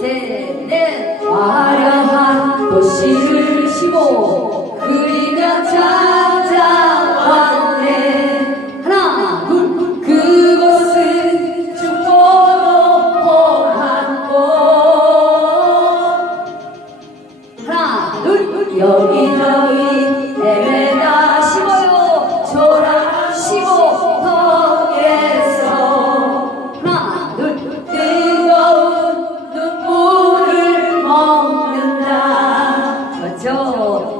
셋넷 화려한 도시를 쉬고 그리며 자 九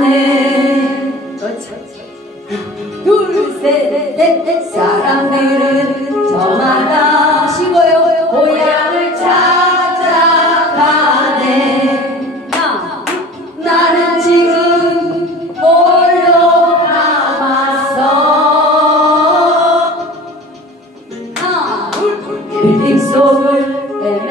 빛 둘셋넷 사람들은 저마다 쉬고요. 고향을 찾아가네. 나는 지금 홀로 남았어. 나 빌딩 속을 헤매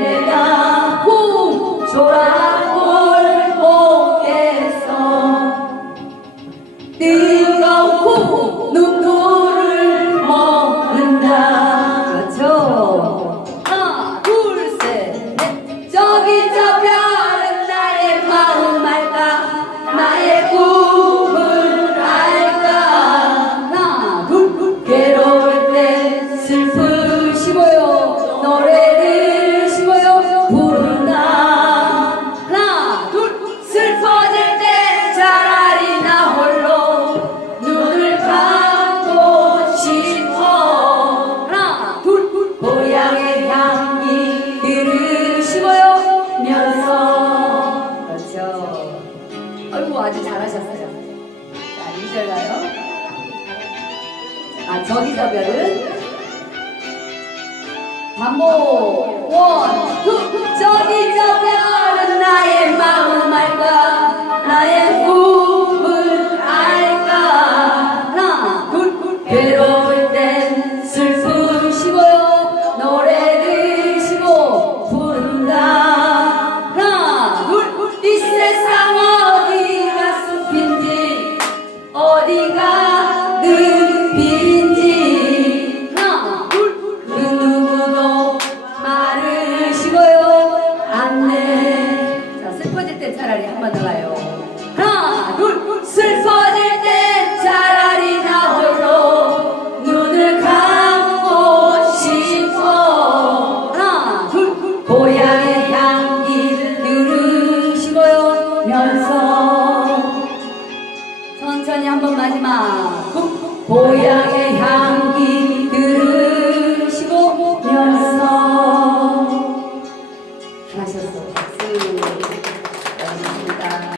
네, 잘하셨어요. 자, 1절 가요. 아, 저기서 별은 반복 원, 후, 저기서 별은 나의 마음 말까? 얼마나 좋아요. 하나, 둘, 슬퍼질 때 차라리 나 홀로 눈을 감고 싶어. 하나, 둘, 고향의 향기를 누르시면서 천천히 한번 마지막. 고향의 향기